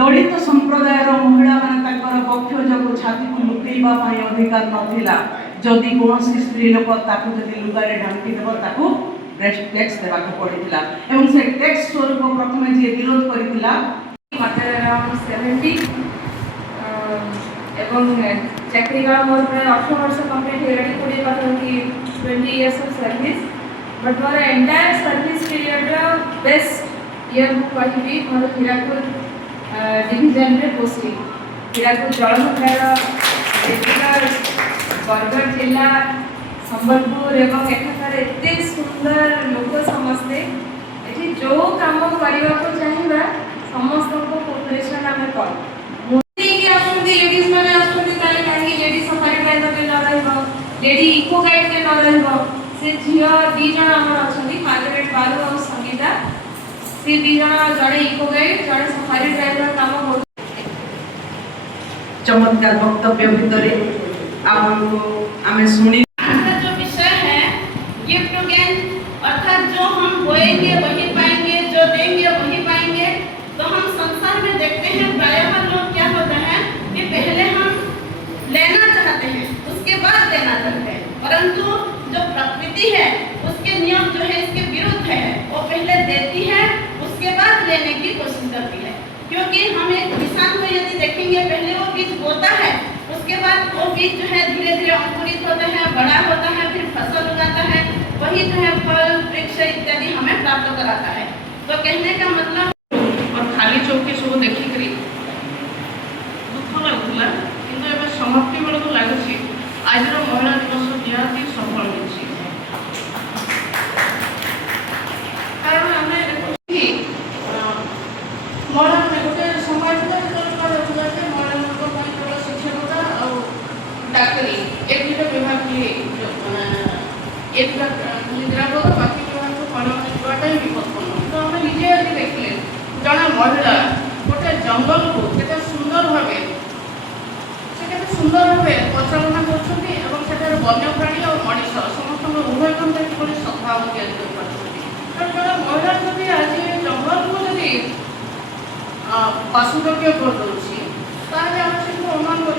दलित संप्रदायर महिला माने पक्ष जो छाती को लुकेवा अधिकार नथिला जदि कौन स्त्री लोक जदि लुगारे ढांकी देव ताकू टैक्स देवा पड़ता एवं से टैक्स स्वरूप प्रथम जी विरोध करथिला अराउंड 70 एवं चाकरी का मोर प्राय 18 वर्ष कंप्लीट हेलानी कोडी पाखी 20 years of service but more entire service period best year मु कहिबी मोर हीराकुद डिविजन रे पोस्टिंग हीराकुद जलभंडार बरगढ़ जिला संबलपुर एवं एठाकार एते सुंदर लोक समस्ते एठी जो काम करबा को चाहिबा समस्त को कोऑपरेशन आमे कर मोदी के आसुंदी लेडीज माने आसुंदी ताले काहे लेडीज सफारी ड्राइवर के न रहबो लेडी इको गाइड के न रहबो से झियो दी जण हमर अछंदी मार्गरेट बालू और संगीता से दी जण जड़े इको गाइड जड़े सफारी ड्राइवर काम हो चमत्कार वक्तव्य भितरे आपको हमें सुनी जो विषय है गिफ्ट टू गेन अर्थात जो हम बोएंगे वही पाएंगे जो देंगे वही पाएंगे। तो हम संसार में देखते हैं प्रायः लोग क्या होता है कि पहले हम लेना चाहते हैं उसके बाद देना चाहते हैं, परंतु जो प्रकृति है उसके नियम जो है इसके विरुद्ध है। वो पहले देती है उसके बाद लेने की कोशिश करती है, क्योंकि हम एक किसान को यदि देखेंगे पहले वो बीज बोता है उसके बाद वो बीज जो है धीरे धीरे अंकुरित होता है बड़ा होता है फिर फसल उगाता है वही जो है फल वृक्ष इत्यादि हमें प्राप्त कराता है। तो कहने का मतलब और खाली चौकी सब देखिक दुख लगुला कि समाप्ति बेलू लगुच आज महिला दिवस निहाती सफल हो कारण आम महिला गोटे समय महिला शिक्षकता और डाक्तरी एक दुटा विभाग निद्रापद बाकी विभाग को परिमाण जावाटा ही विपदपूर्ण। तो आम निजे आज देखिले जड़े महिला गोटे जंगल को केते सुंदर भाव परिचालना कर वन्यप्राणी और मनीष समस्त उभय कंटे किपरि सद्भाव तैयारी जड़े महिला जदि आज जंगल को जदि वासुयोग्य कर दूसरी अनुमान कर